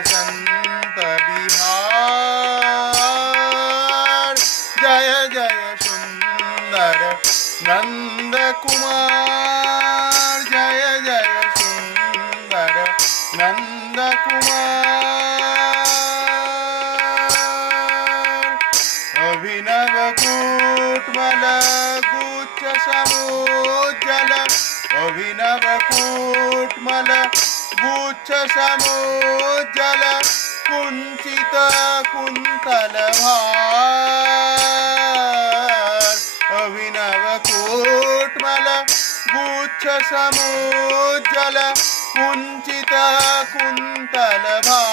बसंत विहार। जय जय सुंदर नंद कुमार, जय जय सुंदर नंद कुमार। अभिनव कूटमल गुच्छ समोज्जल, अभिनव कूटमल गुच्छ समोज्जल, कुंचित कुंतल भार। अभिनव कूटमल गुच्छ समोज्जल, कुंचित कुंतल भार।